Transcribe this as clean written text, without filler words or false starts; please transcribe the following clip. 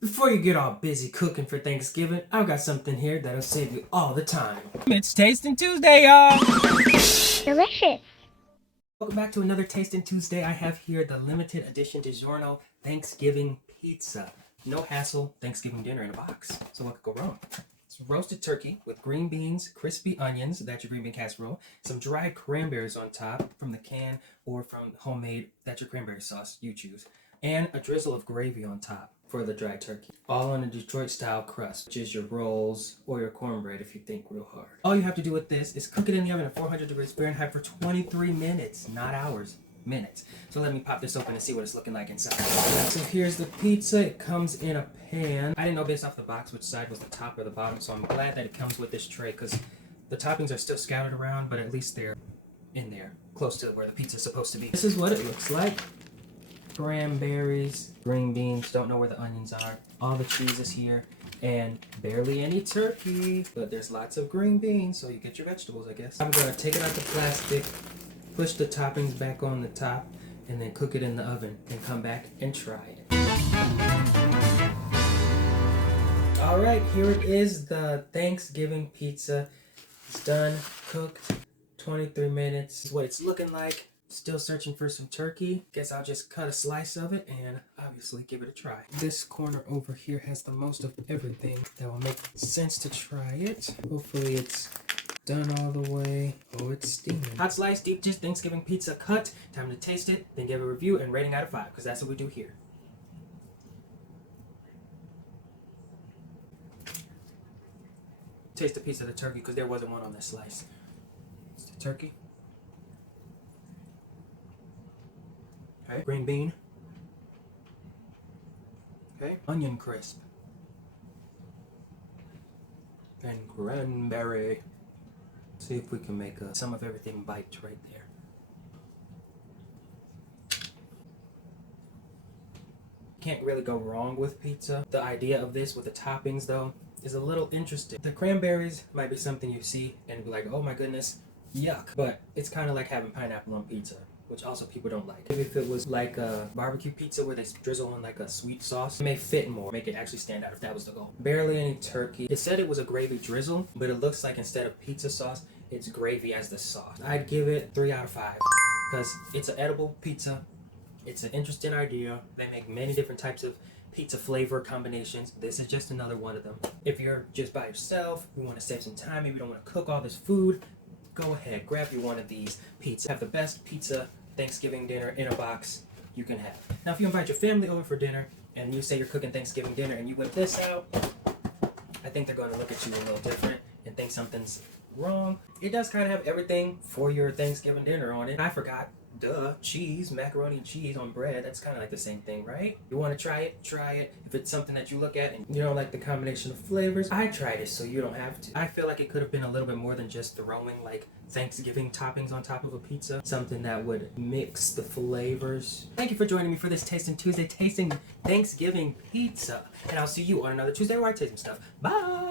Before you get all busy cooking for Thanksgiving, I've got something here that'll save you all the time. It's Tastin Tuesday, y'all! Delicious. Welcome back to another Tastin Tuesday. I have here the limited edition DiGiorno Thanksgiving pizza. No hassle Thanksgiving dinner in a box. So what could go wrong? It's roasted turkey with green beans, crispy onions, that's your green bean casserole, some dried cranberries on top from the can or from homemade, that's your cranberry sauce, you choose, and a drizzle of gravy on top for the dried turkey. All on a Detroit style crust, which is your rolls or your cornbread if you think real hard. All you have to do with this is cook it in the oven at 400 degrees Fahrenheit for 23 minutes, not hours, minutes. So let me pop this open and see what it's looking like inside. So here's the pizza. It comes in a pan. I didn't know based off the box which side was the top or the bottom, so I'm glad that it comes with this tray because the toppings are still scattered around, but at least they're in there, close to where the pizza's supposed to be. This is what it looks like. Cranberries, green beans, don't know where the onions are. All the cheese is here, and barely any turkey, but there's lots of green beans, so you get your vegetables, I guess. I'm gonna take it out the plastic, push the toppings back on the top, and then cook it in the oven, and come back and try it. All right, here it is, the Thanksgiving pizza. It's done, cooked, 23 minutes. This is what it's looking like. Still searching for some turkey. Guess I'll just cut a slice of it and obviously give it a try. This corner over here has the most of everything that will make sense to try it. Hopefully it's done all the way. Oh, it's steaming. Hot slice, deep dish Thanksgiving pizza cut. Time to taste it, then give a review and rating out of 5, because that's what we do here. Taste a piece of the turkey because there wasn't one on this slice. It's the turkey. Okay, green bean. Okay, onion crisp. And cranberry. See if we can make a some of everything bite right there. Can't really go wrong with pizza. The idea of this with the toppings though is a little interesting. The cranberries might be something you see and be like, oh my goodness, yuck. But it's kind of like having pineapple on pizza, which also people don't like. Maybe if it was like a barbecue pizza where they drizzle on like a sweet sauce, it may fit more, make it actually stand out if that was the goal. Barely any turkey. It said it was a gravy drizzle, but it looks like instead of pizza sauce, it's gravy as the sauce. I'd give it 3 out of 5 because it's an edible pizza. It's an interesting idea. They make many different types of pizza flavor combinations. This is just another one of them. If you're just by yourself, you want to save some time, maybe you don't want to cook all this food, go ahead, grab you one of these pizzas. Have the best pizza Thanksgiving dinner in a box you can have. Now, if you invite your family over for dinner and you say you're cooking Thanksgiving dinner and you whip this out, I think they're going to look at you a little different and think something's wrong. It does kind of have everything for your Thanksgiving dinner on it. I forgot. Duh, cheese, macaroni and cheese on bread. That's kind of like the same thing, right? You want to try it? Try it. If it's something that you look at and you don't like the combination of flavors, I tried it so you don't have to. I feel like it could have been a little bit more than just throwing like Thanksgiving toppings on top of a pizza. Something that would mix the flavors. Thank you for joining me for this Tasting Tuesday, tasting Thanksgiving pizza. And I'll see you on another Tuesday where I taste some stuff. Bye!